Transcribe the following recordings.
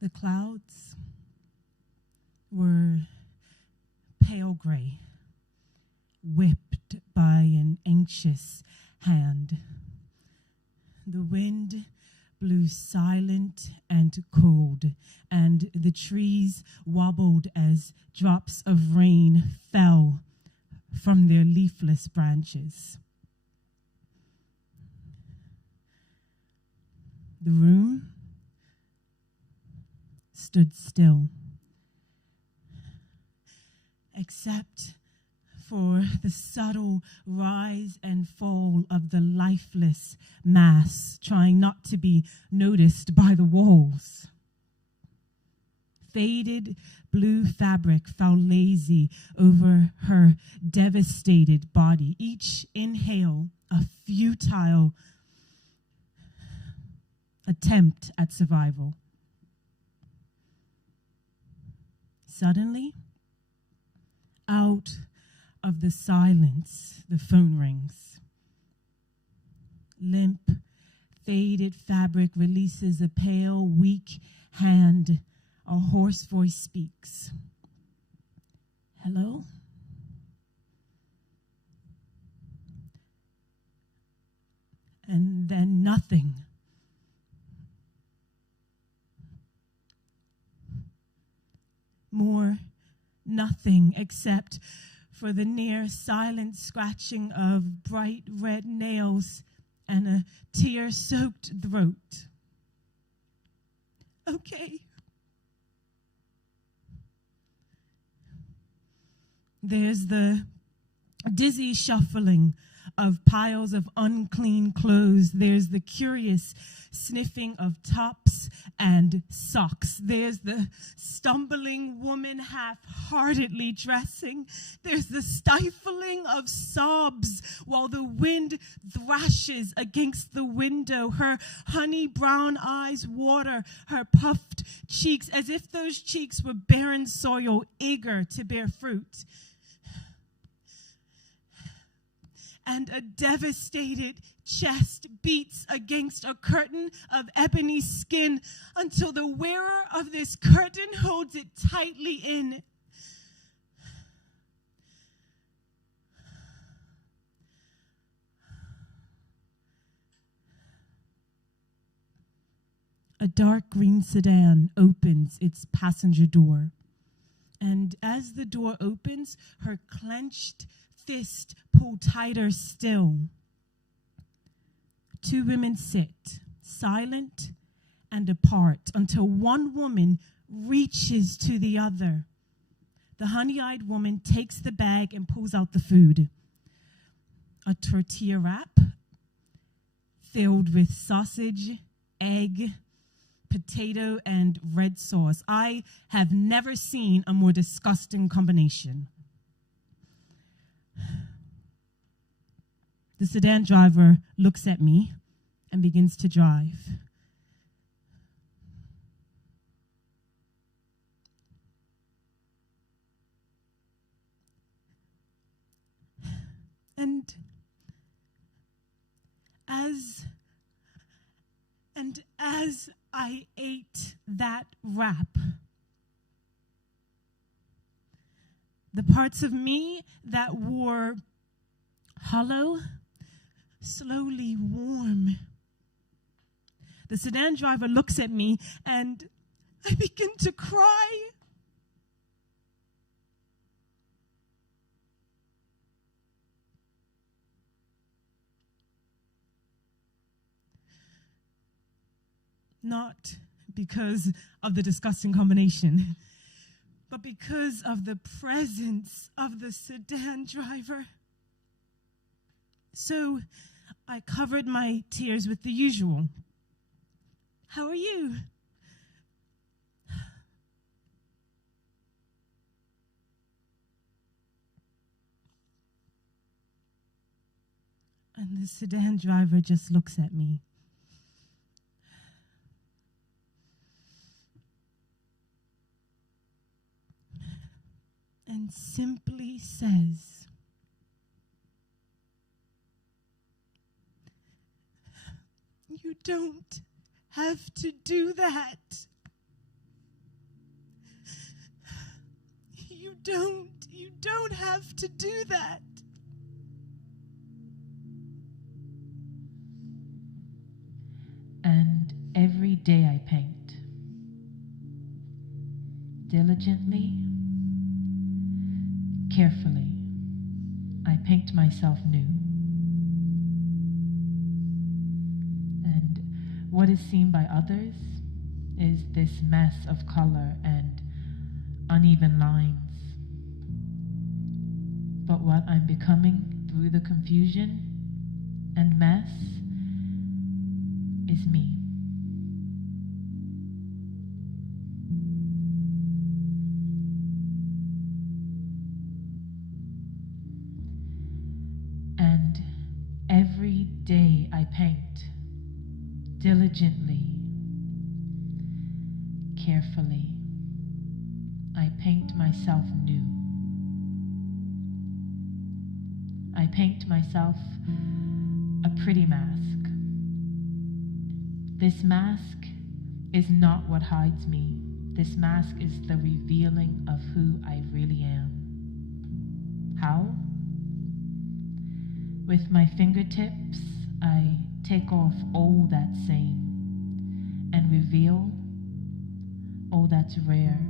The clouds were pale gray, whipped by an anxious hand. The wind blew silent and cold, and the trees wobbled as drops of rain fell from their leafless branches. The room stood still, except for the subtle rise and fall of the lifeless mass, trying not to be noticed by the walls. Faded blue fabric fell lazy over her devastated body. Each inhale, a futile attempt at survival. Suddenly, out of the silence, the phone rings. Limp, faded fabric releases a pale, weak hand. A hoarse voice speaks. Hello? And then nothing. More nothing except for the near silent scratching of bright red nails and a tear-soaked throat. Okay. There's the dizzy shuffling of piles of unclean clothes. There's the curious sniffing of tops and socks. There's the stumbling woman half-heartedly dressing. There's the stifling of sobs while the wind thrashes against the window. Her honey brown eyes water her puffed cheeks as if those cheeks were barren soil eager to bear fruit. And a devastated chest beats against a curtain of ebony skin until the wearer of this curtain holds it tightly in. A dark green sedan opens its passenger door. And as the door opens, her clenched fist pull tighter still. Two women sit, silent and apart, until one woman reaches to the other. The honey-eyed woman takes the bag and pulls out the food. A tortilla wrap filled with sausage, egg, potato, and red sauce. I have never seen a more disgusting combination. The sedan driver looks at me and begins to drive. And as I ate that wrap, the parts of me that were hollow slowly warm. The sedan driver looks at me and I begin to cry. Not because of the disgusting combination, but because of the presence of the sedan driver. So I covered my tears with the usual. How are you? And the sedan driver just looks at me. And simply says, "You don't have to do that." You don't have to do that. And every day I paint, diligently, carefully. I paint myself new. And what is seen by others is this mess of color and uneven lines. But what I'm becoming through the confusion and mess is me. And every day I paint, diligently, carefully. I paint myself new. I paint myself a pretty mask. This mask is not what hides me. This mask is the revealing of who I really am. How? With my fingertips, I take off all that's same and reveal all that's rare.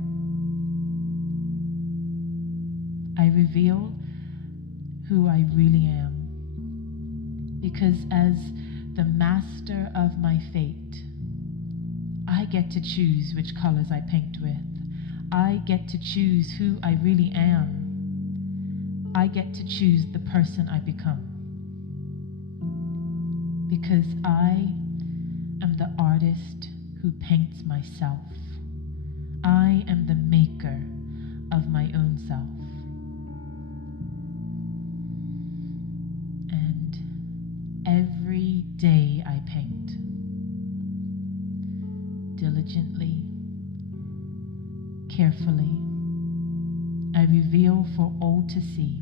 I reveal who I really am. Because as the master of my fate, I get to choose which colors I paint with. I get to choose who I really am. I get to choose the person I become. Because I am the artist who paints myself. I am the maker of my own self. And every day I paint, diligently, carefully. I reveal for all to see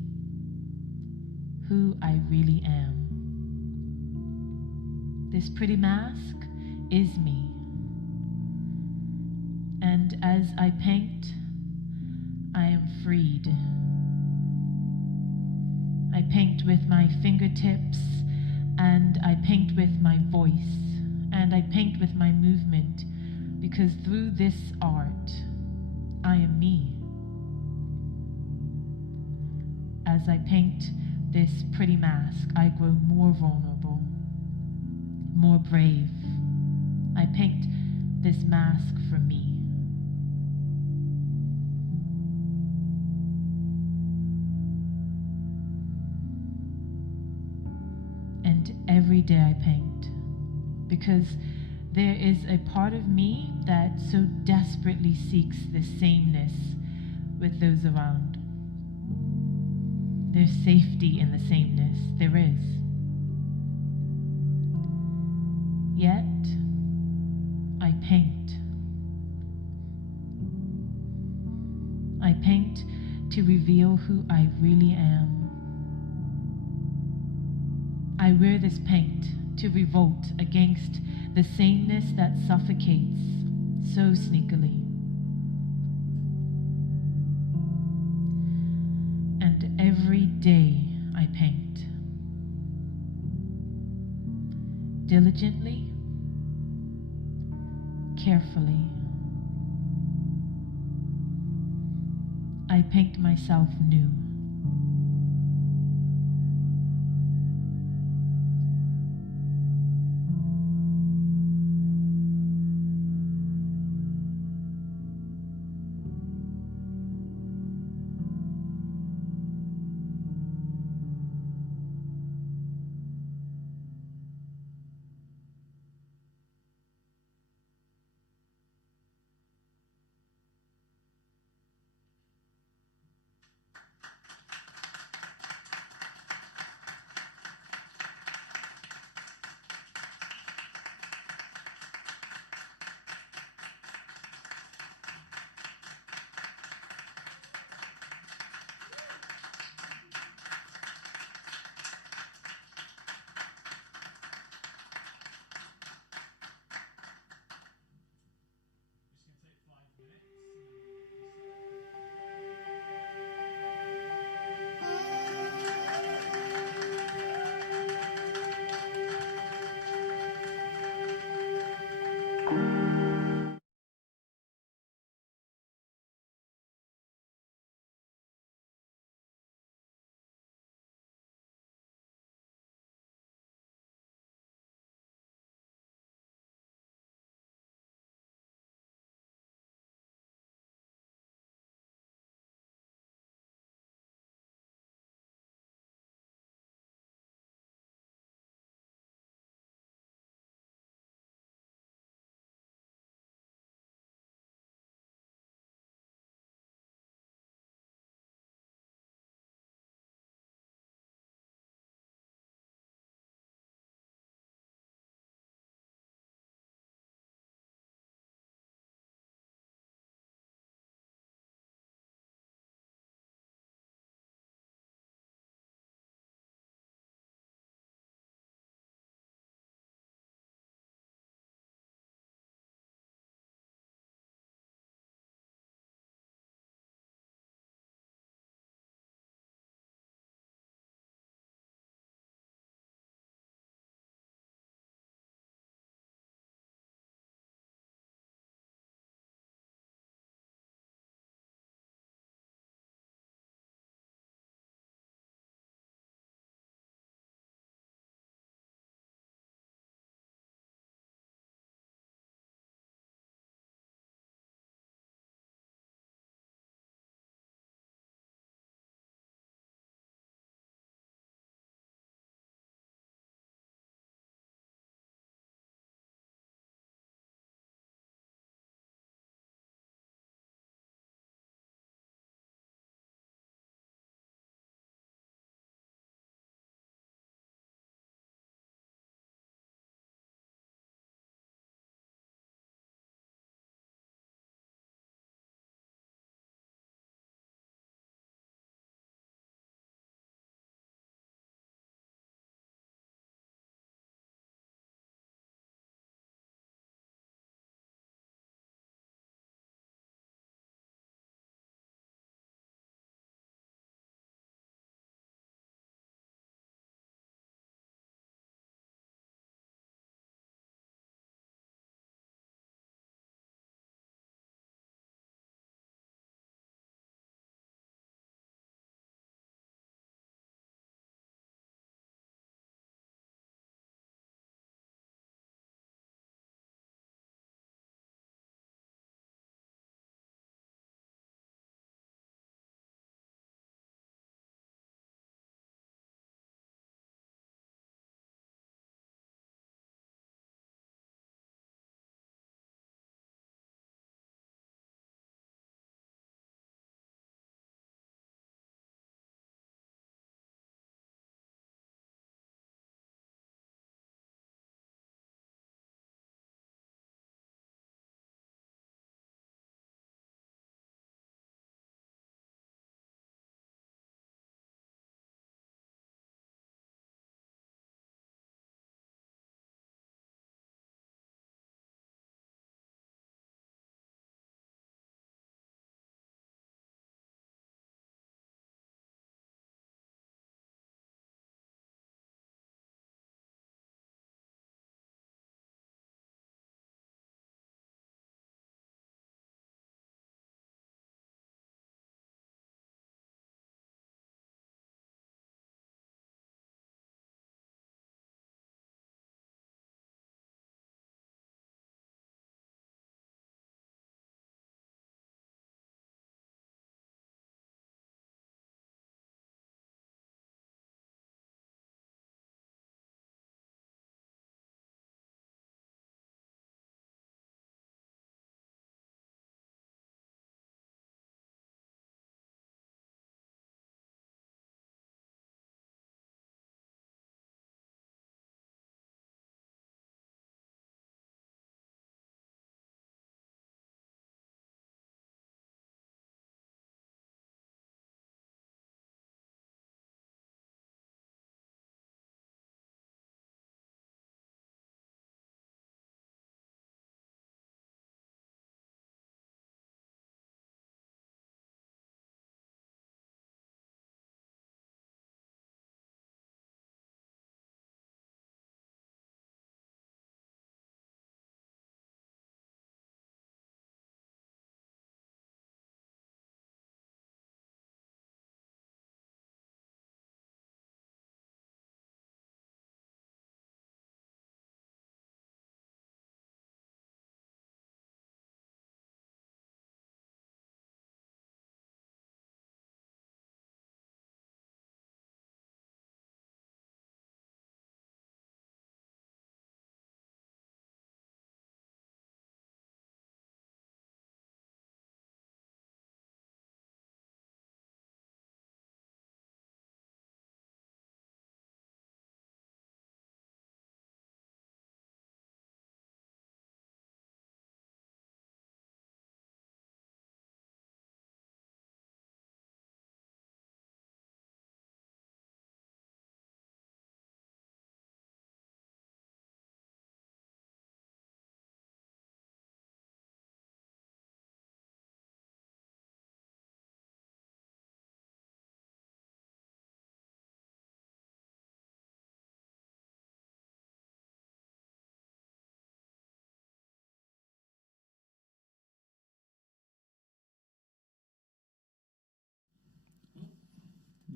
who I really am. This pretty mask is me. And as I paint, I am freed. I paint with my fingertips, and I paint with my voice, and I paint with my movement, because through this art, I am me. As I paint this pretty mask, I grow more vulnerable, more brave. I paint this mask for me. And every day I paint, because there is a part of me that so desperately seeks the sameness with those around. There's safety in the sameness, there is. Yet, I paint. I paint to reveal who I really am. I wear this paint to revolt against the sameness that suffocates so sneakily. And every day I paint, diligently, carefully. I paint myself new.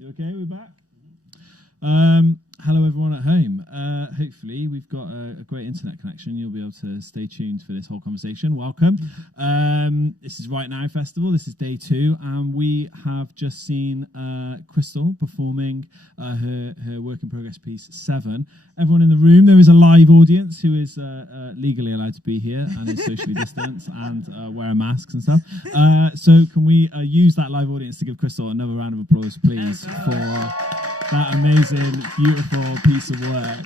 You okay? We're back. Hello, everyone at home. Hopefully, we've got a great internet connection. You'll be able to stay tuned for this whole conversation. Welcome. This is Right Now Festival. This is day 2, and we have just seen Krystal performing her work in progress piece 7. Everyone in the room, there is a live audience who is legally allowed to be here and is socially distanced and wearing masks and stuff. So can we use that live audience to give Krystal another round of applause, please, for that amazing, beautiful piece of work.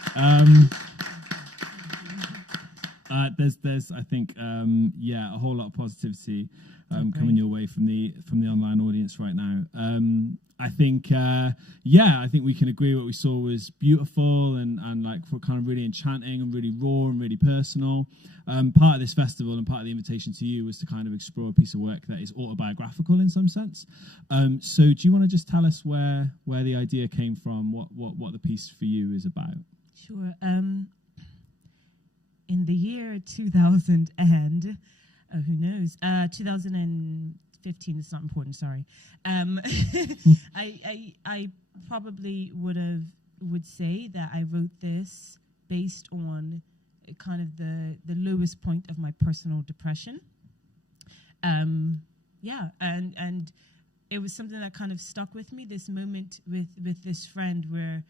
There's I think, a whole lot of positivity coming your way from the online audience right now. I think we can agree what we saw was beautiful and like for kind of really enchanting and really raw and really personal. Part of this festival and part of the invitation to you was to kind of explore a piece of work that is autobiographical in some sense. So do you want to just tell us where the idea came from, what the piece for you is about? Sure. In the year 2000 and who knows, 2015, it's not important, sorry. I probably would say that I wrote this based on kind of the lowest point of my personal depression. And it was something that kind of stuck with me, this moment with this friend where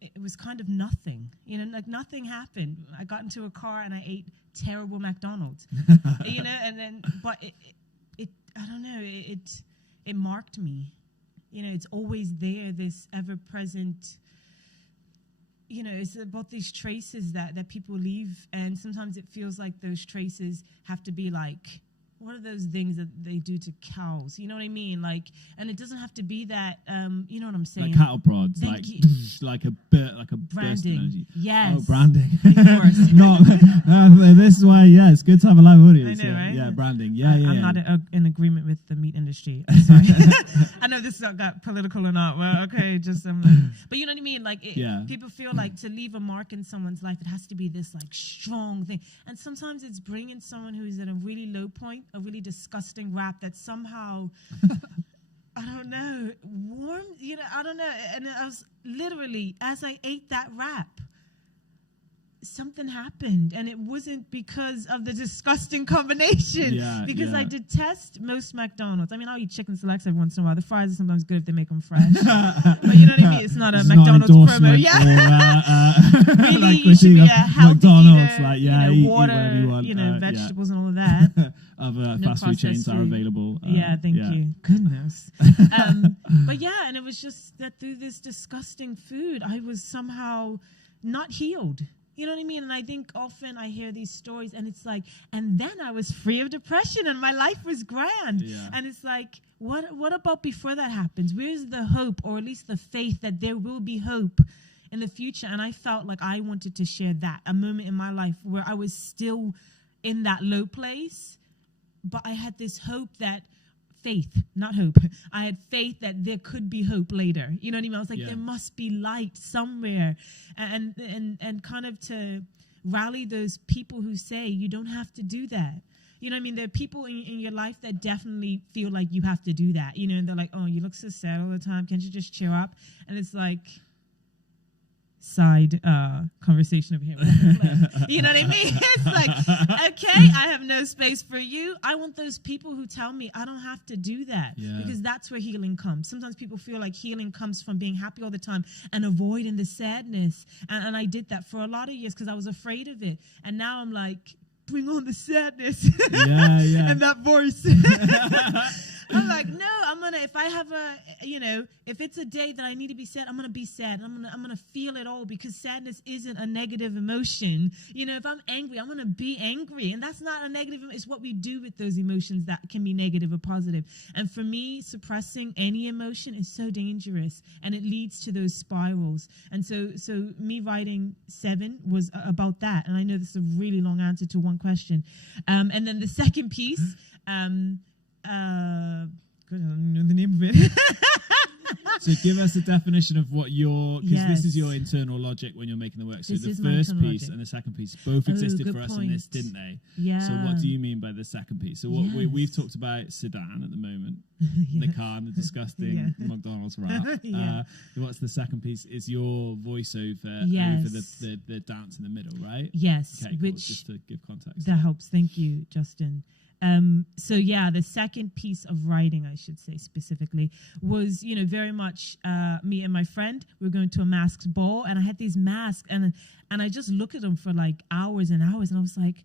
it was kind of nothing, like nothing happened. I got into a car and I ate terrible McDonald's, and then, but it I don't know, it marked me. It's always there, this ever-present, it's about these traces that people leave, and sometimes it feels like those traces have to be like, what are those things that they do to cows? You know what I mean? Like, and it doesn't have to be that. You know what I'm saying? Like cattle prods, like a branding. Yes. Oh, branding. Of course. Not. This is why. Yeah, it's good to have a live audience. I know, right? Yeah, branding. Yeah. I'm not in agreement with the meat industry. I'm sorry. I know this got political or not. Well, okay, just but you know what I mean? Like, people feel like to leave a mark in someone's life, it has to be this like strong thing, and sometimes it's bringing someone who's at a really low point, a really disgusting rap that somehow, I don't know, warm, I don't know. And I was literally, as I ate that wrap, something happened, and it wasn't because of the disgusting combination. I detest most McDonald's. I mean, I'll eat chicken selects every once in a while. The fries are sometimes good if they make them fresh. But you know what I mean? It's not a McDonald's promo. Really, like you should be a healthy McDonald's, eater, eat water, whatever you want, vegetables and all of that. Other fast food chains are available. Thank you. Goodness. But and it was just that through this disgusting food, I was somehow not healed. You know what I mean? And I think often I hear these stories and it's like, and then I was free of depression and my life was grand. Yeah. And it's like, what about before that happens? Where's the hope, or at least the faith that there will be hope in the future? And I felt like I wanted to share that, a moment in my life where I was still in that low place, but I had this hope that, faith, not hope. I had faith that there could be hope later. You know what I mean? I was like, there must be light somewhere. And kind of to rally those people who say you don't have to do that. You know what I mean? There are people in your life that definitely feel like you have to do that. And they're like, oh, you look so sad all the time. Can't you just cheer up? And it's like, side conversation over here. You know what I mean? It's like, okay, I have no space for you. I want those people who tell me I don't have to do that, because that's where healing comes. Sometimes people feel like healing comes from being happy all the time and avoiding the sadness. And I did that for a lot of years because I was afraid of it. And now I'm like, bring on the sadness. And that voice. I'm like, no, if I have if it's a day that I need to be sad, I'm going to be sad. I'm going to feel it all, because sadness isn't a negative emotion. If I'm angry, I'm going to be angry. And that's not a negative. It's what we do with those emotions that can be negative or positive. And for me, suppressing any emotion is so dangerous, and it leads to those spirals. And so me writing 7 was about that. And I know this is a really long answer to one question. And then the second piece, I don't know the name of it. So give us a definition of what because this is Yes. your internal logic when you're making the work. So This the is my first internal piece logic. and the second piece both existed good for us in this, point. didn't they? Yeah. So what do you mean by the second piece? So what Yes. we've talked about sedan at the moment, the car and the disgusting Yeah. McDonald's wrap. Yeah. What's the second piece? Is your voiceover Yes. over the dance in the middle, right? Yes, Okay, cool. which Just to give context. that helps. Thank you, Justin. So yeah, the second piece of writing, I should say specifically, was, very much me and my friend. We were going to a masked ball, and I had these masks, and I just looked at them for like hours and hours, and I was like,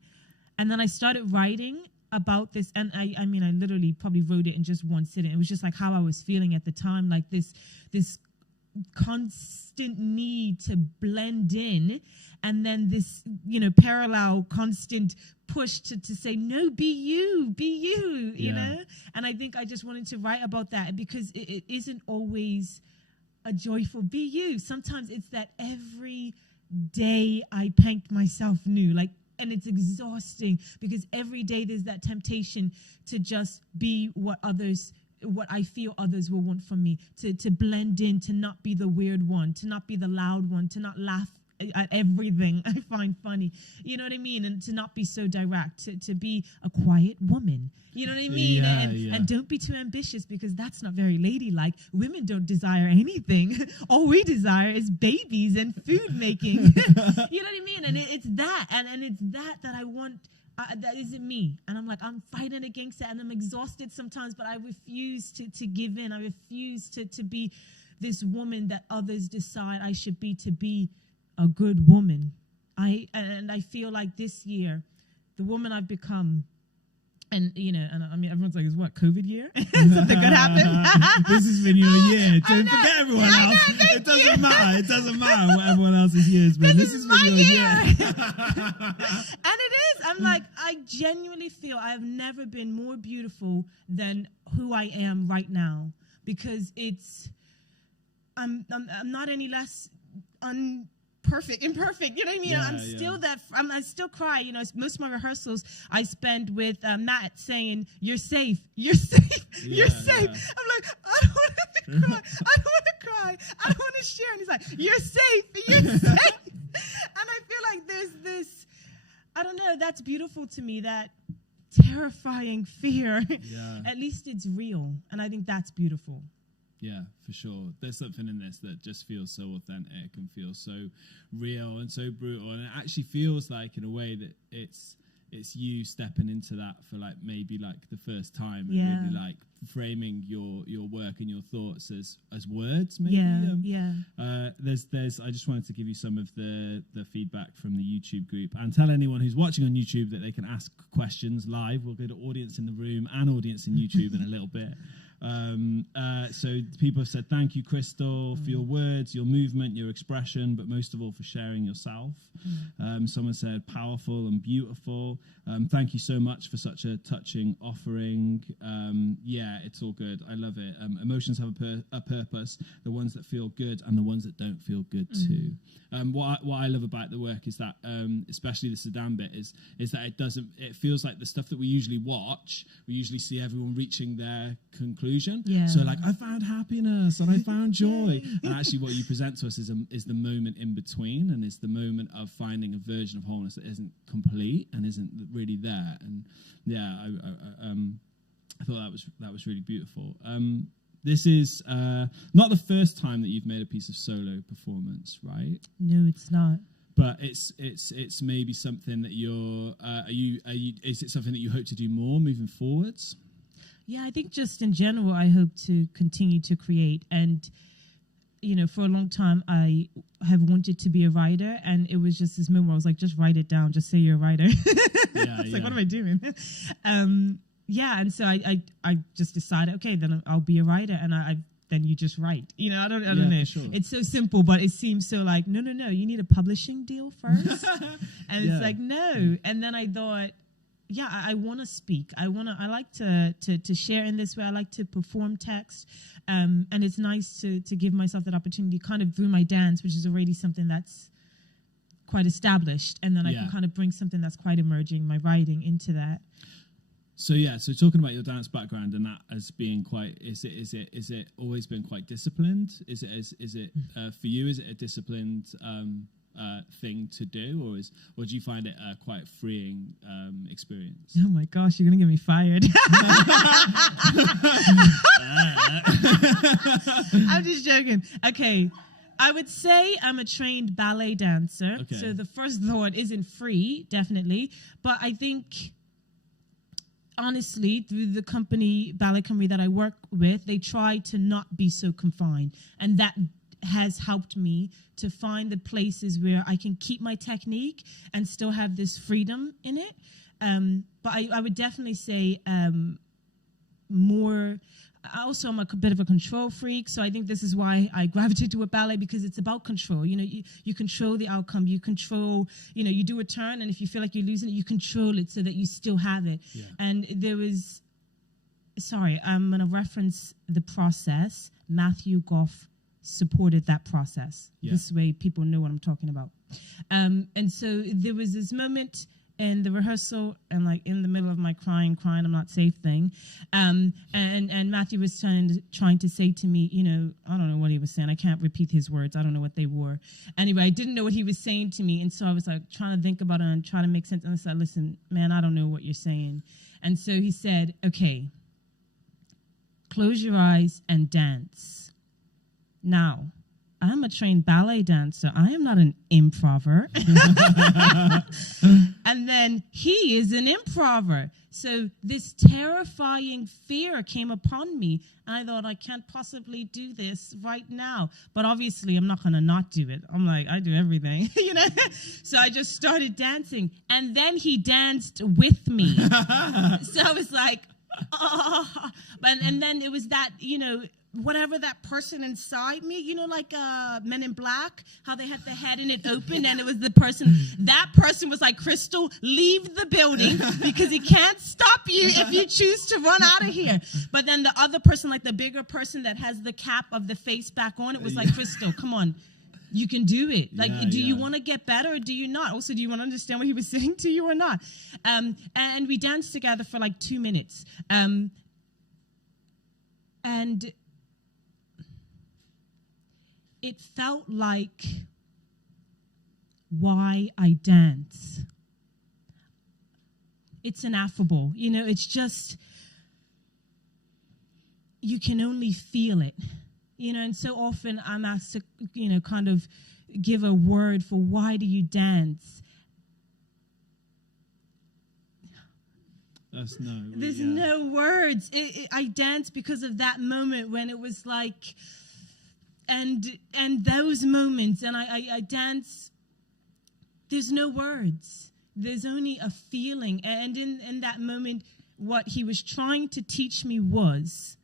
and then I started writing about this, and I mean, I literally probably wrote it in just one sitting. It was just like how I was feeling at the time, like this constant need to blend in, and then this parallel constant push to say no, be you, you know. And I think I just wanted to write about that, because it isn't always a joyful be you. Sometimes it's that every day I paint myself new, and it's exhausting, because every day there's that temptation to just be what I feel others will want from me, to blend in, to not be the weird one, to not be the loud one, to not laugh at everything I find funny, you know what I mean? And to not be so direct, to be a quiet woman, you know what I mean? And don't be too ambitious, because that's not very ladylike. Women don't desire anything. All we desire is babies and food making. You know what I mean? And it's that, and it's that I want. That isn't me, and I'm fighting against it, and I'm exhausted sometimes, but I refuse to give in. I refuse to be this woman that others decide I should be, to be a good woman. I feel like this year, the woman I've become, and I mean, everyone's like, "Is what COVID year? Something good happened." This has been your year. Don't forget everyone else. It doesn't matter. It doesn't matter what everyone else's year has been. This has been your year. And it is. I'm like, I genuinely feel I have never been more beautiful than who I am right now, because I'm not any less imperfect, you know what I mean? I'm still I still cry, most of my rehearsals I spend with Matt saying, you're safe, you're safe. I'm like, I don't want to cry, I don't want to share, and he's like, you're safe. And I feel like there's this, I don't know, that's beautiful to me, that terrifying fear. At least it's real, and I think that's beautiful. Yeah, for sure. There's something in this that just feels so authentic and feels so real and so brutal, and it actually feels like, in a way, that it's you stepping into that for maybe the first time, and really framing your work and your thoughts as words, maybe. There's I just wanted to give you some of the feedback from the YouTube group, and tell anyone who's watching on YouTube that they can ask questions live. We'll go to audience in the room and audience in YouTube in a little bit. So people have said, thank you, Krystal, for your words, your movement, your expression, but most of all for sharing yourself. Someone said, powerful and beautiful. Thank you so much for such a touching offering. It's all good. I love it. Emotions have a purpose, the ones that feel good and the ones that don't feel good too. What I love about the work is that, especially the sedan bit, is that it feels like the stuff that we usually watch, we usually see everyone reaching their conclusion. So I found happiness and I found joy. And actually what you present to us is the moment in between, and it's the moment of finding a version of wholeness that isn't complete and isn't really there. And I thought that was really beautiful. This is not the first time that you've made a piece of solo performance, right? No, it's not. But it's maybe something that is it something that you hope to do more moving forwards? Yeah, I think just in general, I hope to continue to create. And, for a long time, I have wanted to be a writer. And it was just this moment where I was like, just write it down. Just say you're a writer. Like, what am I doing? And so I just decided, okay, then I'll be a writer. And then you just write. I don't know. Sure. It's so simple, but it seems so like, no, you need a publishing deal first. And it's like, no. And then I thought, I want to speak. I like to share in this way. I like to perform text. And it's nice to give myself that opportunity kind of through my dance, which is already something that's quite established. And then I can kind of bring something that's quite emerging, my writing, into that. So so talking about your dance background and that as being quite, is it always been quite disciplined? Is it for you? Is it a disciplined thing to do, or do you find it quite a freeing experience? Oh my gosh, you're gonna get me fired. I'm just joking. Okay. I would say I'm a trained ballet dancer. Okay. So the first thought isn't free, definitely. But I think, honestly, through the ballet company that I work with, they try to not be so confined. And that has helped me to find the places where I can keep my technique and still have this freedom in it. But I would definitely say more... Also, I'm a bit of a control freak, so I think this is why I gravitated to a ballet, because it's about control. You know, you control the outcome. You control, you do a turn, and if you feel like you're losing it, you control it so that you still have it. Yeah. And there was... Sorry, I'm going to reference the process. Matthew Gough supported that process. Yeah. This way people know what I'm talking about. And so there was this moment in the rehearsal, and like in the middle of my crying I'm not safe thing, and Matthew was trying to say to me, I don't know what he was saying. I can't repeat his words. I don't know what they were. Anyway, I didn't know what he was saying to me, and so I was like trying to think about it and try to make sense. And I said, "Listen, man, I don't know what you're saying." And so he said, "Okay, close your eyes and dance." Now, I'm a trained ballet dancer. I am not an improver. And then he is an improver. So this terrifying fear came upon me. And I thought, I can't possibly do this right now. But obviously, I'm not going to not do it. I'm like, I do everything, So I just started dancing. And then he danced with me. So I was like, oh. And then it was that, whatever that person inside me, like Men in Black, how they had the head and it opened and it was the person. That person was like, Krystal, leave the building because he can't stop you if you choose to run out of here. But then the other person, like the bigger person that has the cap of the face back on, it was like, Krystal, come on. You can do it. Like, do you want to get better or do you not? Also, do you want to understand what he was saying to you or not? And we danced together for like 2 minutes. And it felt like why I dance. It's ineffable. It's just, you can only feel it. And so often I'm asked to, kind of give a word for why do you dance? There's no words. I dance because of that moment when it was like... And those moments, and I dance, there's no words. There's only a feeling. And in that moment, what he was trying to teach me was,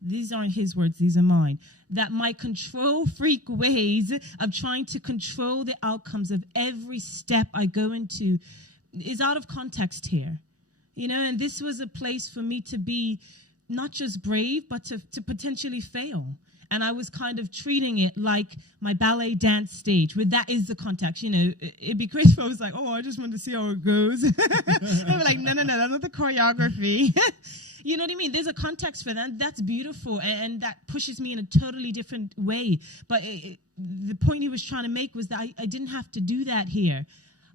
these aren't his words, these are mine, that my control freak ways of trying to control the outcomes of every step I go into is out of context here. And this was a place for me to be not just brave, but to potentially fail. And I was kind of treating it like my ballet dance stage, where that is the context. It'd be great if I was like, oh, I just want to see how it goes. They were like, no, that's not the choreography. You know what I mean? There's a context for that. That's beautiful, and that pushes me in a totally different way. But the point he was trying to make was that I didn't have to do that here.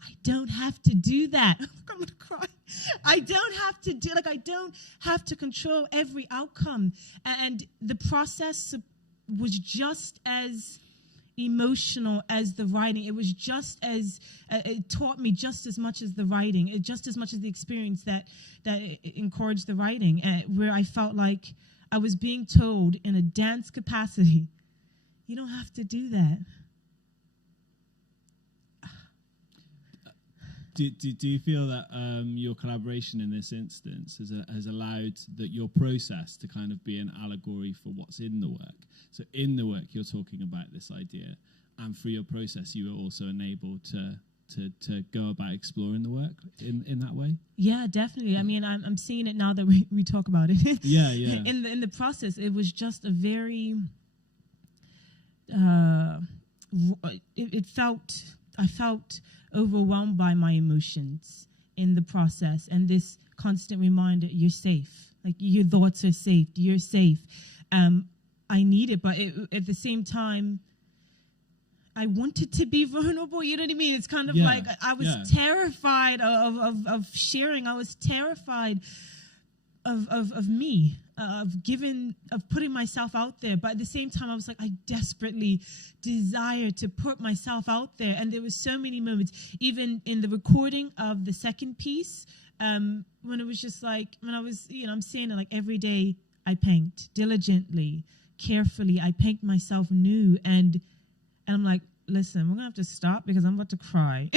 I don't have to do that. I'm going to cry. I don't have to control every outcome. And the process was just as emotional as the writing. It was just as, it taught me just as much as the writing, just as much as the experience that encouraged the writing, where I felt like I was being told in a dance capacity, you don't have to do that. Do you feel that your collaboration in this instance has allowed that your process to kind of be an allegory for what's in the work? So in the work, you're talking about this idea, and through your process, you were also enabled to go about exploring the work in that way? Yeah, definitely. I mean, I'm seeing it now that we talk about it. Yeah. In the process, it was just a very... I felt overwhelmed by my emotions in the process, and this constant reminder, you're safe. Like, your thoughts are safe. You're safe. I need it, but at the same time, I wanted to be vulnerable. You know what I mean? It's kind of like I was terrified of sharing. I was terrified of me, of putting myself out there. But at the same time, I was like, I desperately desire to put myself out there. And there was so many moments, even in the recording of the second piece, when it was just like, when I was, I'm saying it like every day I paint diligently, carefully. I paint myself new. And I'm like, listen, we're going to have to stop because I'm about to cry.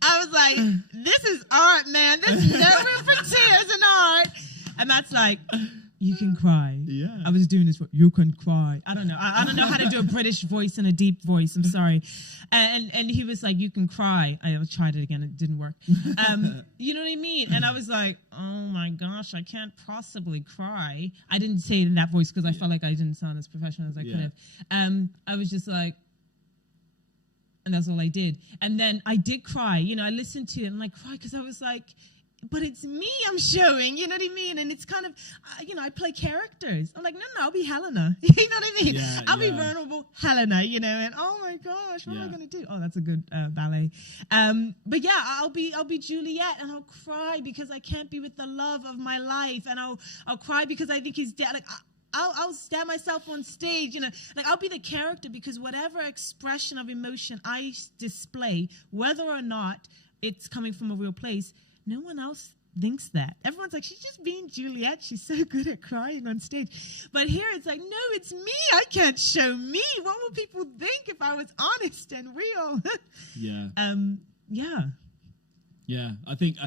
I was like, this is art, man. There's no room for tears in art. And that's like, you can cry. Yeah. I was doing this for, you can cry. I don't know. I don't know how to do a British voice and a deep voice. I'm sorry. And he was like, you can cry. I tried it again. It didn't work. You know what I mean? And I was like, oh my gosh, I can't possibly cry. I didn't say it in that voice because I felt like I didn't sound as professional as I could have. I was just like, and that's all I did. And then I did cry. I listened to it and I cried because I was like, but it's me I'm showing, you know what I mean? And it's kind of, I play characters. I'm like, no, I'll be Helena. You know what I mean? Yeah, I'll be vulnerable Helena, and oh my gosh, what am I going to do? Oh, that's a good ballet. But yeah, I'll be Juliet, and I'll cry because I can't be with the love of my life. And I'll cry because I think he's dead. Like, I'll stab myself on stage, like I'll be the character because whatever expression of emotion I display, whether or not it's coming from a real place, no one else thinks that. Everyone's like, she's just being Juliet. She's so good at crying on stage. But here it's like, no, it's me. I can't show me. What will people think if I was honest and real? Yeah, I think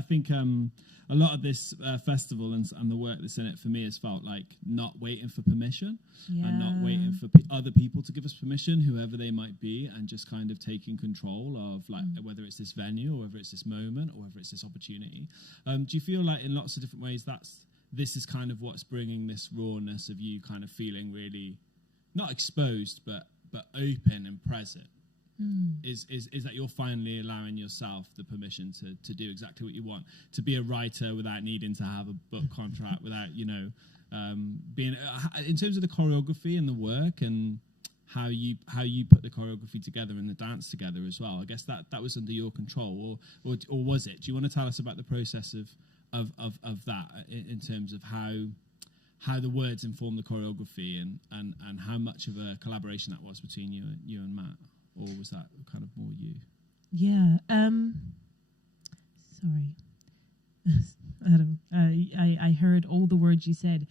a lot of this festival and the work that's in it for me has felt like not waiting for permission and not waiting for other people to give us permission, whoever they might be, and just kind of taking control of like whether it's this venue or whether it's this moment or whether it's this opportunity. Do you feel like in lots of different ways this is kind of what's bringing this rawness of you kind of feeling really not exposed but open and present? Is that you're finally allowing yourself the permission to do exactly what you want, to be a writer without needing to have a book contract, without being in terms of the choreography and the work and how you put the choreography together and the dance together as well. I guess that was under your control, or was it? Do you want to tell us about the process of that in terms of how the words inform the choreography and how much of a collaboration that was between you and Matt? Or was that kind of more you? Yeah. Sorry. Adam, I heard all the words you said.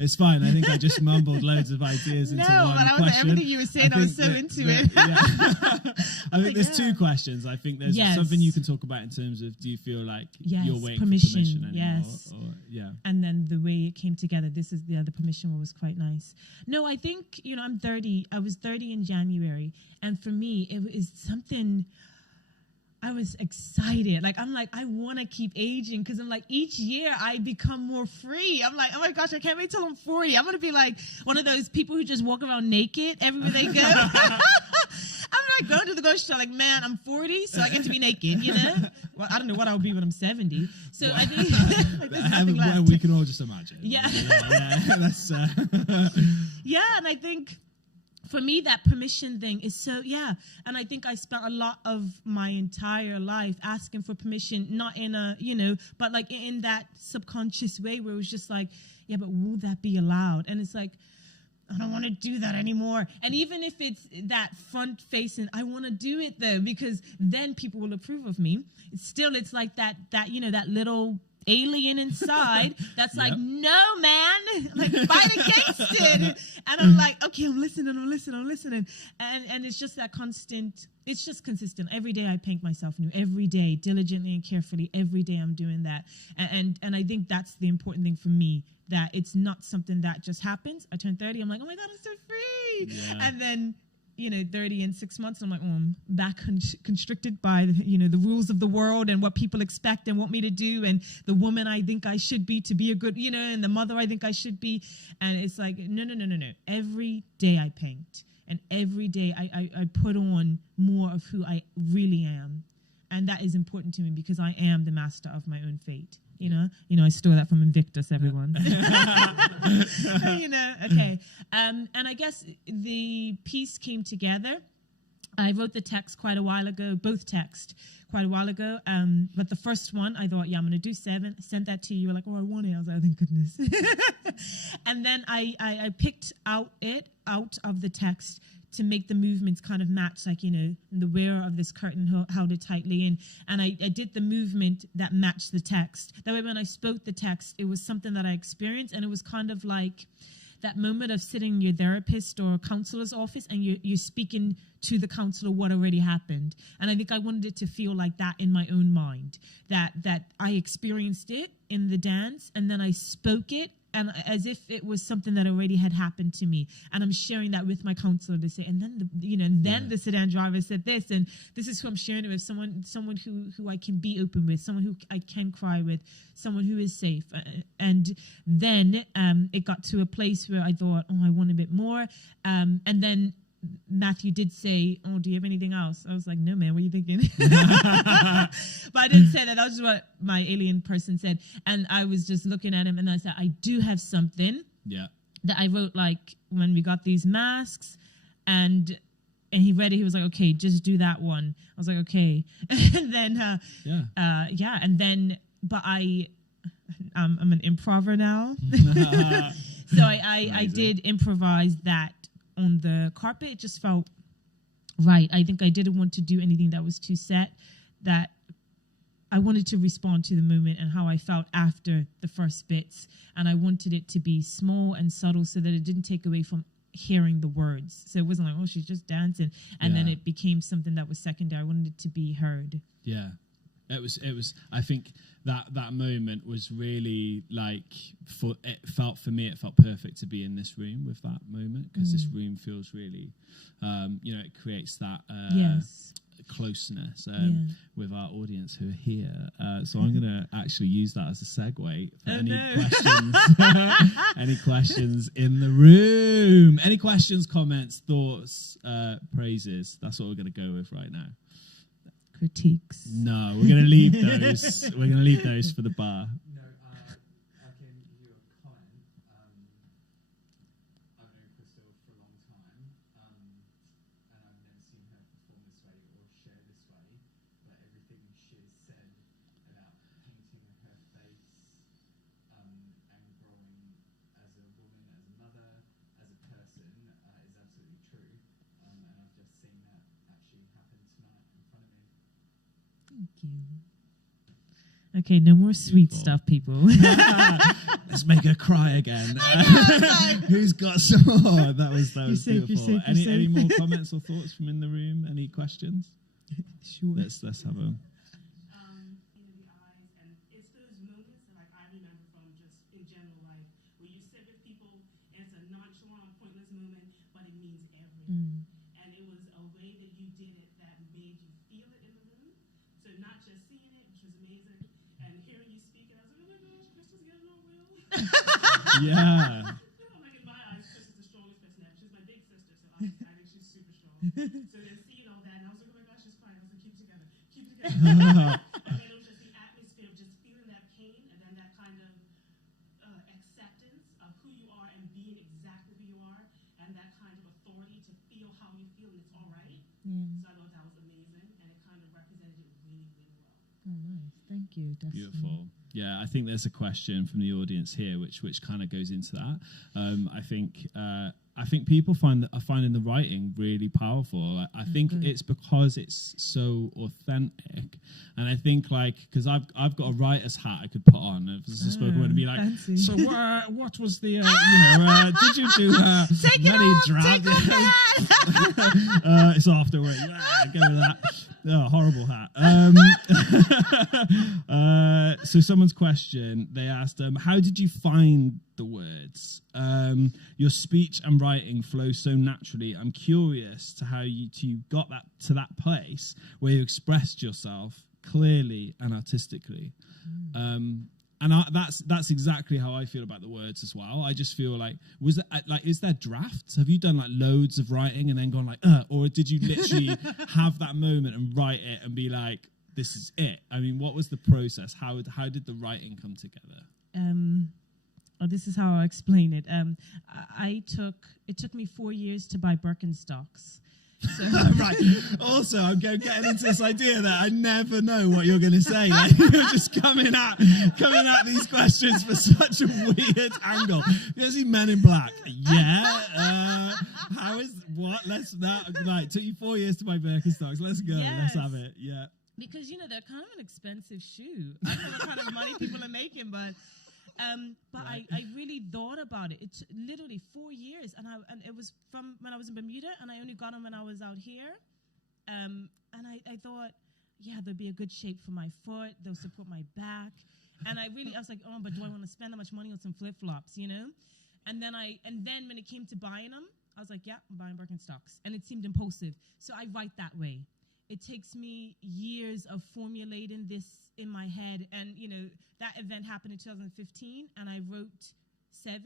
It's fine. I think I just mumbled loads of ideas into one question. No, but everything you were saying, I was so into it. I think there's two questions. I think there's something you can talk about in terms of, do you feel like you're waiting for permission anymore? Yes. And then the way it came together, the other permission one was quite nice. No, I think, I'm 30. I was 30 in January. And for me, it was something... I was excited. I'm like, I want to keep aging because I'm like, each year I become more free. I'm like, oh my gosh, I can't wait till I'm 40. I'm going to be like one of those people who just walk around naked everywhere they go. I'm like going to the grocery store like, man, I'm 40, so I get to be naked, Well, I don't know what I'll be when I'm 70. So I think we can all just imagine. Yeah. That's, yeah, and I think... for me, that permission thing is so, and I think I spent a lot of my entire life asking for permission, not in a, but like in that subconscious way where it was just like, yeah, but will that be allowed? And it's like, I don't want to do that anymore. And even if it's that front facing, I want to do it though, because then people will approve of me. It's like that little alien inside that's like, no, man, like fight against it. And I'm like, okay, I'm listening. And it's just that constant, it's just consistent. Every day I paint myself new, every day, diligently and carefully, every day I'm doing that. And I think that's the important thing for me, that it's not something that just happens. I turn 30, I'm like, oh my God, I'm so free. Yeah. And then 30 in 6 months, I'm like, I'm back constricted by, the rules of the world and what people expect and want me to do, and the woman I think I should be to be a good, and the mother I think I should be. And it's like, no. Every day I paint. And every day I put on more of who I really am. And that is important to me because I am the master of my own fate. You know, I stole that from Invictus, everyone. Okay. And I guess the piece came together. I wrote the text quite a while ago, both texts quite a while ago. But the first one, I thought, I'm going to do 7. Sent that to you. You were like, I want it. I was like, thank goodness. And then I picked out of the text to make the movements kind of match, like, the wearer of this curtain held it tightly in. And I did the movement that matched the text. That way, when I spoke the text, it was something that I experienced. And it was kind of like that moment of sitting in your therapist or counselor's office and you're speaking to the counselor what already happened. And I think I wanted it to feel like that in my own mind, that I experienced it in the dance and then I spoke it, and as if it was something that already had happened to me, and I'm sharing that with my counselor to say, and then the sedan driver said this, and this is who I'm sharing it with, someone who I can be open with, someone who I can cry with, someone who is safe. And then it got to a place where I thought, I want a bit more, and then Matthew did say, do you have anything else? I was like, no, man, what are you thinking? But I didn't say that. That was just what my alien person said. And I was just looking at him and I said, I do have something that I wrote like when we got these masks. And he read it. He was like, okay, just do that one. I was like, okay. And then, and then, but I'm an improver now. So I did improvise that on the carpet. It just felt right. I think I didn't want to do anything that was too set, that I wanted to respond to the moment and how I felt after the first bits. And I wanted it to be small and subtle so that it didn't take away from hearing the words. So it wasn't like, she's just dancing. And then it became something that was secondary. I wanted it to be heard. Yeah. It was, I think that moment was really like, it felt perfect to be in this room with that moment, because this room feels really, it creates that closeness with our audience who are here. So I'm going to actually use that as a segue for questions. Any questions in the room? Any questions, comments, thoughts, praises? That's what we're going to go with right now. Critiques. No, we're going to leave those. We're going to leave those for the bar. No, I can give you a comment. I've known Krystal for a long time, and I've never seen her perform this way or share this way. But everything she has said about painting her face and growing as a woman, as a mother, as a person is absolutely true. And I've just seen that actually happen tonight in front of me. Thank you. Okay, no more sweet stuff, people. Let's make her cry again. Who's got some more? That was beautiful. Any more comments or thoughts from in the room? Any questions? Sure. Let's have a. It's those moments that I remember from just in general life where you sit with people and it's a nonchalant, pointless moment, but it means everything. And it was a way that you did it that made you feel it in the room. So not just seeing it, which was amazing, and hearing you speak, and I was like, oh my gosh, Krystal's getting all real. Yeah. Like in my eyes, Krystal's the strongest person ever. She's my big sister, so I think she's super strong. So then seeing all that, and I was like, oh my gosh, she's crying. I was like, keep it together. And then it was just the atmosphere of just feeling that pain, and then that kind of acceptance of who you are and being exactly who you are, and that kind of authority to feel how you feel, and it's all right. So I thought that was amazing, and it kind of represented it really, really well. Oh, nice. Thank you. Beautiful. Yeah, I think there's a question from the audience here which kind of goes into that. I think people are finding the writing really powerful. I think it's because it's so authentic, and I think because I've got a writer's hat I could put on. If this is a spoken word, to be like, fancy. So what was the did you do many drama? It's afterwards. Go with that. Oh, horrible hat. So someone's question, they asked, how did you find the words? Your speech and writing flow so naturally. I'm curious to how you got to that place where you expressed yourself clearly and artistically. And And that's exactly how I feel about the words as well. I just feel like, is there drafts? Have you done like loads of writing and then gone like, or did you literally have that moment and write it and be like, this is it? I mean, what was the process? How did the writing come together? This is how I explain it. It took me 4 years to buy Birkenstocks. So Right. Also, I'm getting into this idea that I never know what you're going to say. Like, you're just coming at these questions for such a weird angle. You see Men in Black? Yeah. How is what? Right. Took you 4 years to buy Birkenstocks. Let's go. Yes. Let's have it. Yeah. because they're kind of an expensive shoe. I don't know what kind of money people are making, but Right. I really thought about it. It's literally 4 years, and it was from when I was in Bermuda, and I only got them when I was out here. And I thought, yeah, they'll be a good shape for my foot. They'll support my back. And I was like, oh, but do I want to spend that much money on some flip flops, And then when it came to buying them, I was like, yeah, I'm buying Birkenstocks, and it seemed impulsive. So I write that way. It takes me years of formulating this in my head, and that event happened in 2015, and I wrote 7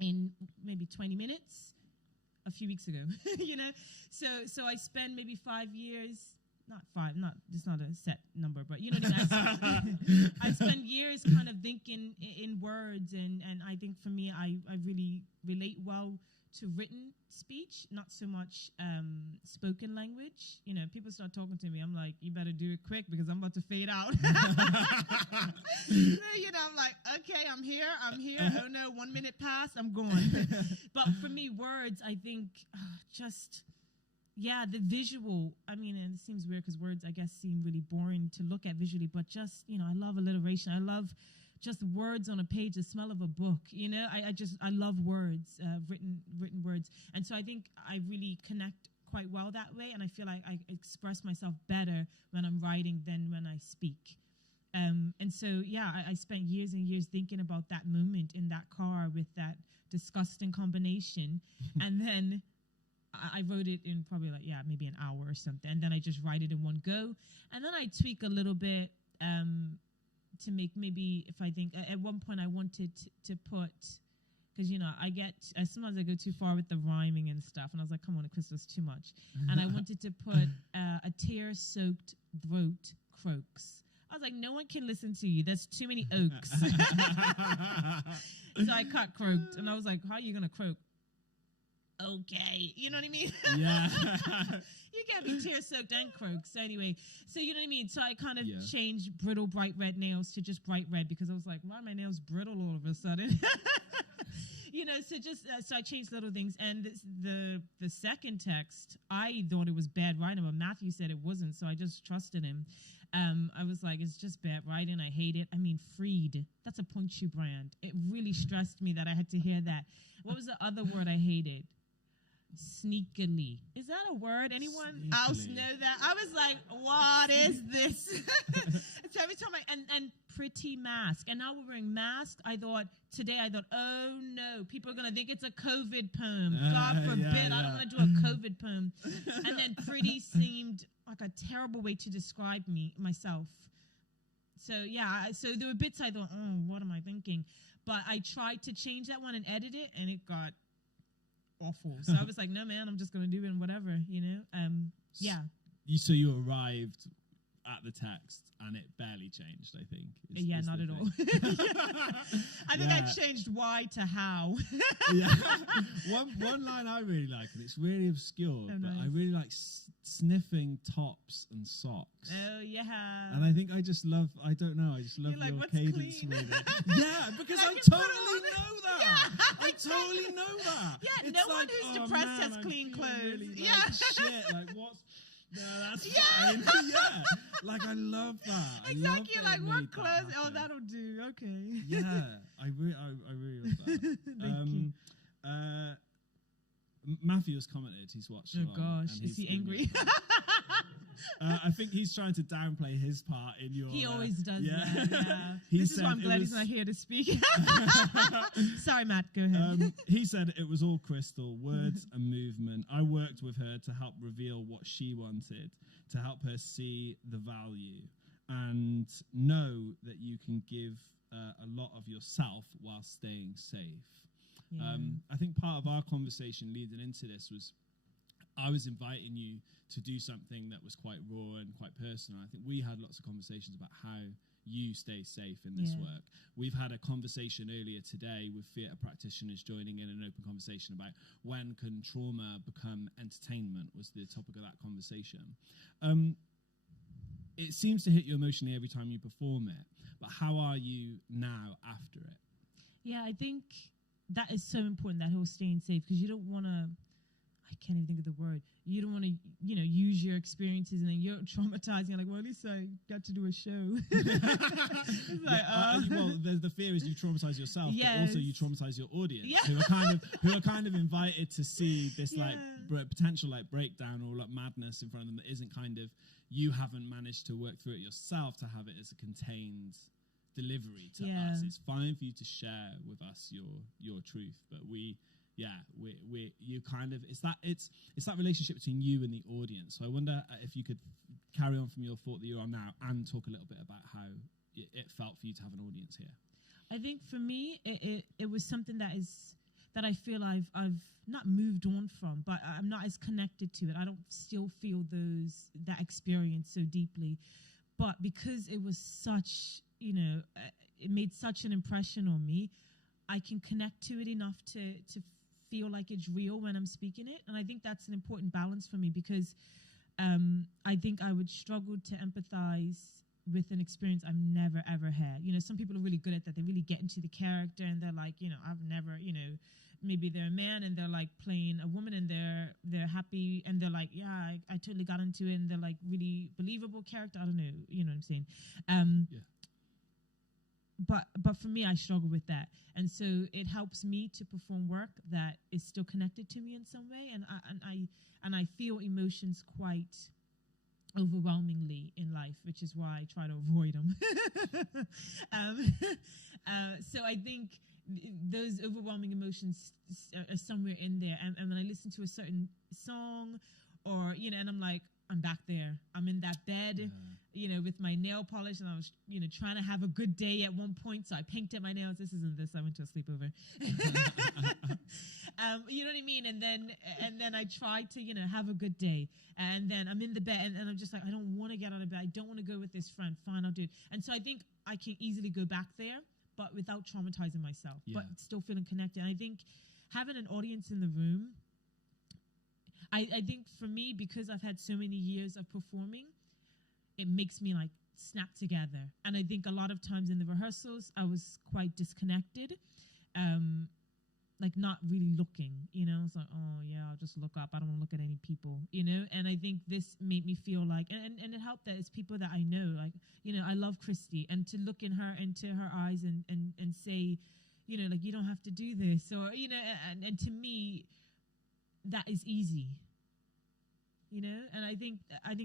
in maybe 20 minutes a few weeks ago. So I spend maybe 5 years. Not 5, it's not a set number, but you know what I mean? I spend years kind of thinking in words, and I think for me, I really relate well to written speech, not so much spoken language. People start talking to me, I'm like, you better do it quick because I'm about to fade out. I'm like, okay, I'm here. Oh no, 1 minute passed, I'm gone. But for me, words, I think the visual, and it seems weird because words, I guess, seem really boring to look at visually, but just, I love alliteration. I love just words on a page, the smell of a book, I love words, written words. And so I think I really connect quite well that way, and I feel like I express myself better when I'm writing than when I speak. And so, I spent years and years thinking about that moment in that car with that disgusting combination. And then I wrote it in probably maybe an hour or something. And then I just write it in one go. And then I tweak a little bit to make maybe, if I think, at one point I wanted to put, because, sometimes I go too far with the rhyming and stuff. And I was like, come on, Krystal, too much. And I wanted to put a tear-soaked throat croaks. I was like, no one can listen to you. There's too many oaks. So I cut croaked. And I was like, how are you going to croak? Okay, you know what I mean? Yeah. You can't be tear-soaked and croaked. So anyway, so you know what I mean? So I kind of changed brittle, bright red nails to just bright red, because I was like, why are my nails brittle all of a sudden? So I changed little things. And the second text, I thought it was bad writing, but Matthew said it wasn't, so I just trusted him. I was like, it's just bad writing. I hate it. Freed. That's a point shoe brand. It really stressed me that I had to hear that. What was the other word I hated? Sneakily. Is that a word? Anyone else know that? I was like, what is this? So every time and pretty mask. And now we're wearing masks. I thought, oh no, people are going to think it's a COVID poem. God forbid. I don't want to do a COVID poem. And then pretty seemed like a terrible way to describe myself. So so there were bits I thought, oh, what am I thinking? But I tried to change that one and edit it, and it got awful. So I was like, no, man, I'm just going to do it and whatever, So you arrived at the text and it barely changed, I think. Not at all. I think I changed why to how. One line I really like, and it's really obscure, but nice. I really like sniffing tops and socks. Oh, yeah. And I think I just love your what's cadence clean? with it. Yeah, because I totally know that. Yeah, I totally know that. Yeah, it's no one like, who's oh, depressed man, has I'm clean feeling clothes. Really, Yeah. shit, what's... No, that's fine. Yeah, I love that. Exactly. You're like, what made that clothes? Oh, happen. that'll do. Okay. Yeah, I really love that. Thank you. Matthew has commented. He's watched. Oh gosh, is he angry? I think he's trying to downplay his part in your. He always does that. Yeah. He this is why I'm glad he's not here to speak. Sorry, Matt. Go ahead. He said it was all Krystal, words and movement. I worked with her to help reveal what she wanted, to help her see the value. and know that you can give a lot of yourself while staying safe. Yeah. I think part of our conversation leading into this was I was inviting you to do something that was quite raw and quite personal. I think we had lots of conversations about how you stay safe in this work. We've had a conversation earlier today with theatre practitioners joining in an open conversation about when can trauma become entertainment was the topic of that conversation. It seems to hit you emotionally every time you perform it, but how are you now after it? Yeah, I think that is so important, that whole staying safe, because you don't want to, I can't even think of the word. You don't want to, use your experiences and then you're traumatized. You're like, well, at least I got to do a show. It's like, well, the fear is you traumatize yourself, yes. but also you traumatize your audience, Yeah. who are kind of invited to see this potential breakdown or madness in front of them that isn't kind of, you haven't managed to work through it yourself to have it as a contained delivery to us. It's fine for you to share with us your truth, but you kind of it's that relationship between you and the audience. So I wonder if you could carry on from your thought that you're on now and talk a little bit about how it felt for you to have an audience here. I think for me it was something that I feel I've not moved on from, but I'm not as connected to it. I don't still feel that experience so deeply, but because it was such, it made such an impression on me, I can connect to it enough to feel like it's real when I'm speaking it. And I think that's an important balance for me, because I think I would struggle to empathize with an experience I've never ever had. Some people are really good at that. They really get into the character and they're like, I've never, maybe they're a man and they're like playing a woman and they're happy and they're like, yeah, I totally got into it, and they're like really believable character. I don't know, you know what I'm saying? But for me, I struggle with that, and so it helps me to perform work that is still connected to me in some way, and I feel emotions quite overwhelmingly in life, which is why I try to avoid them. So I think those overwhelming emotions are somewhere in there, and when I listen to a certain song, or and I'm like, I'm back there. I'm in that bed, with my nail polish, and I was, trying to have a good day at one point, so I painted my nails. This isn't this. I went to a sleepover. You know what I mean? And then I tried to, have a good day, and then I'm in the bed, and I'm just like, I don't want to get out of bed. I don't want to go with this friend. Fine, I'll do it. And so I think I can easily go back there, but without traumatizing myself, but still feeling connected. And I think having an audience in the room, I think for me, because I've had so many years of performing, it makes me like snap together. And I think a lot of times in the rehearsals, I was quite disconnected, like not really looking, It's like, oh yeah, I'll just look up. I don't want to look at any people, And I think this made me feel like, and it helped that it's people that I know, like, I love Christy, and to look into her eyes and say, like, you don't have to do this, or, and to me, that is easy, and I think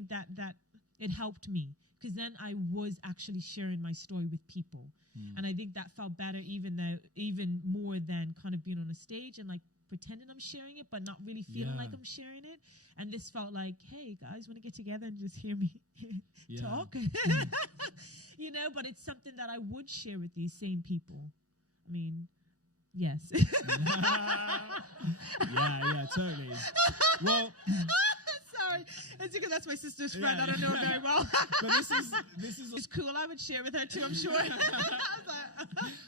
that it helped me, because then I was actually sharing my story with people, and I think that felt better, even more than kind of being on a stage and like pretending I'm sharing it, but not really feeling like I'm sharing it. And this felt like, hey guys, want to get together and just hear me talk, But it's something that I would share with these same people. I mean, yes. yeah, totally. Well, sorry, it's because that's my sister's friend. I don't know her very well. But this is it's cool. I would share with her too, I'm sure.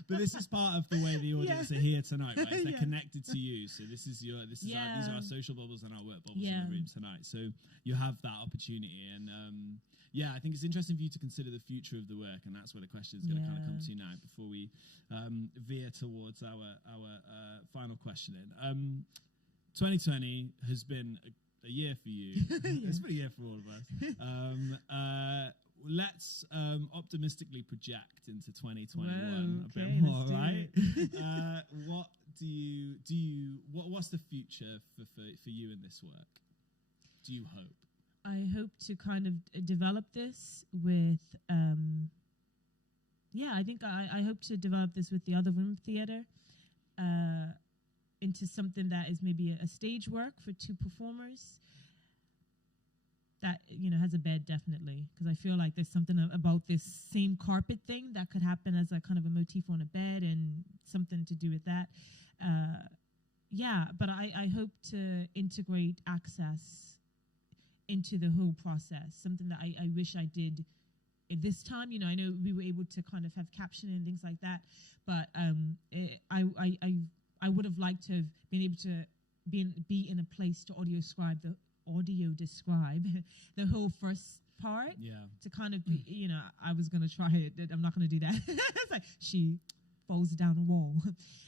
But this is part of the way the audience are here tonight, right? They're connected to you. So these are our social bubbles and our work bubbles in the room tonight. So you have that opportunity, and I think it's interesting for you to consider the future of the work, and that's where the question is going to kind of come to now before we veer towards our final questioning. 2020 has been a year for you. It's been a year for all of us. Let's optimistically project into 2021 a bit more, right? What's the future for you in this work? Do you hope? I hope to kind of develop this with, I think I hope to develop this with the Other Room Theatre into something that is maybe a stage work for 2 performers. that has a bed, definitely, because I feel like there's something about this same carpet thing that could happen as a kind of a motif on a bed, and something to do with that. But I hope to integrate access into the whole process, something that I wish I did at this time. I know we were able to kind of have captioning and things like that, but I would have liked to have been able to be in a place to audio describe the whole first part. Yeah. To kind of be, I was going to try it. I'm not going to do that. It's like she falls down a wall.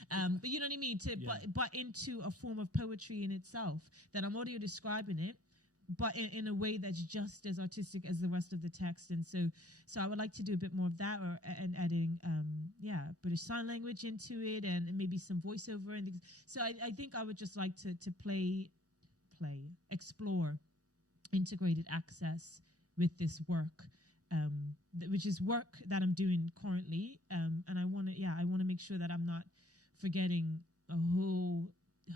But you know what I mean? But into a form of poetry in itself, that I'm audio describing it, but in a way that's just as artistic as the rest of the text. And so I would like to do a bit more of that, and adding British Sign Language into it, and maybe some voiceover and things. So I think I would just like to explore integrated access with this work, which is work that I'm doing currently, and I want to make sure that I'm not forgetting a whole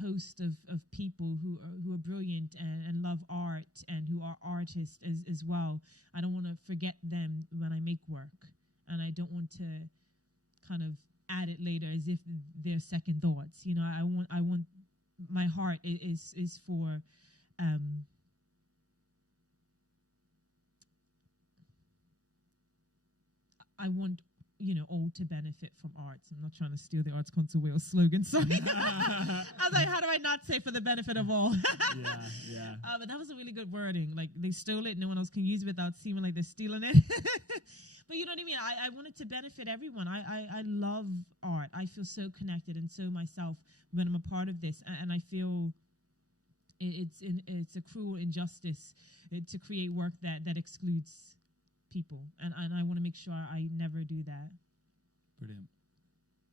host of people who are brilliant and love art, and who are artists as well. I don't want to forget them when I make work, and I don't want to kind of add it later as if they're second thoughts. I want my heart is for I want all to benefit from arts. I'm not trying to steal the Arts Council Wales slogan, sorry. I was like, how do I not say for the benefit of all? Yeah. But that was a really good wording. Like, they stole it, no one else can use it without seeming like they're stealing it. But you know what I mean? I want it to benefit everyone. I love art. I feel so connected and so myself when I'm a part of this. And I feel it's a cruel injustice to create work that excludes people, and I want to make sure I never do that. Brilliant.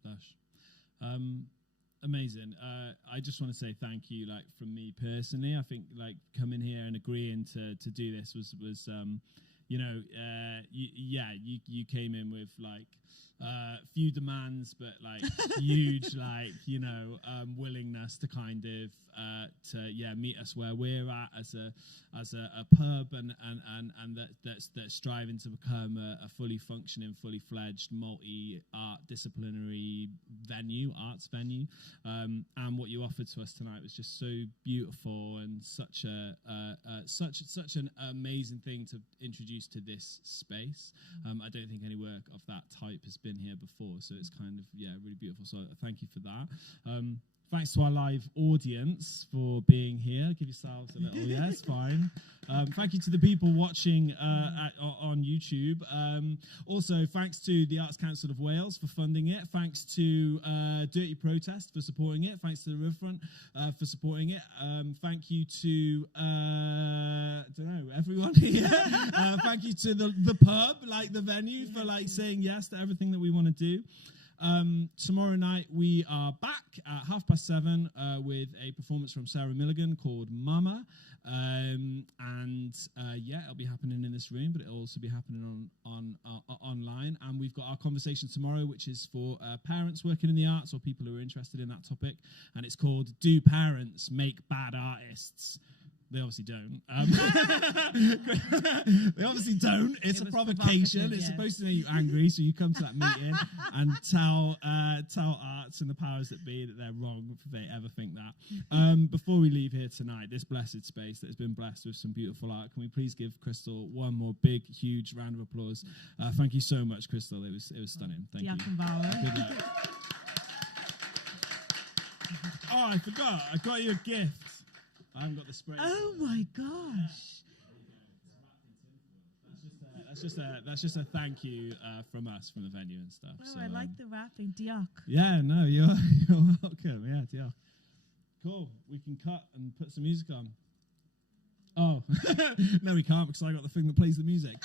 Lush. Amazing. I just want to say thank you, like, from me personally. I think, like, coming here and agreeing to do this was you came in with, like, few demands, but, like, huge, like, willingness to kind of meet us where we're at as a pub, and that's striving to become a fully functioning, fully fledged, multi-art disciplinary arts venue. And what you offered to us tonight was just so beautiful, and such an amazing thing to introduce to this space. I don't think any work of that type has been here before, so it's kind of really beautiful. So thank you for that. Thanks to our live audience for being here. Give yourselves a little yes, fine. Thank you to the people watching on YouTube. Also, thanks to the Arts Council of Wales for funding it. Thanks to Dirty Protest for supporting it. Thanks to the Riverfront for supporting it. Thank you to everyone here. Thank you to the pub, like the venue, for like saying yes to everything that we want to do. Tomorrow night we are back at 7:30 with a performance from Sarah Milligan called Mama, it'll be happening in this room, but it'll also be happening on online. And we've got our conversation tomorrow, which is for parents working in the arts or people who are interested in that topic, and it's called "Do Parents Make Bad Artists?" They obviously don't. They obviously don't. It's a provocation. It's supposed to make you angry, so you come to that meeting and tell arts and the powers that be that they're wrong if they ever think that. Before we leave here tonight, this blessed space that has been blessed with some beautiful art, can we please give Krystal one more big, huge round of applause? Thank you so much, Krystal. It was stunning. Thank you. Good luck. Oh, I forgot. I got you a gift. I haven't got the spray. Oh my gosh! That's just a thank you from us, from the venue and stuff. Oh, so, I like the rapping. Diolch. Yeah, no, you're welcome. Yeah, diolch. Cool. We can cut and put some music on. Oh, no, we can't because I got the thing that plays the music.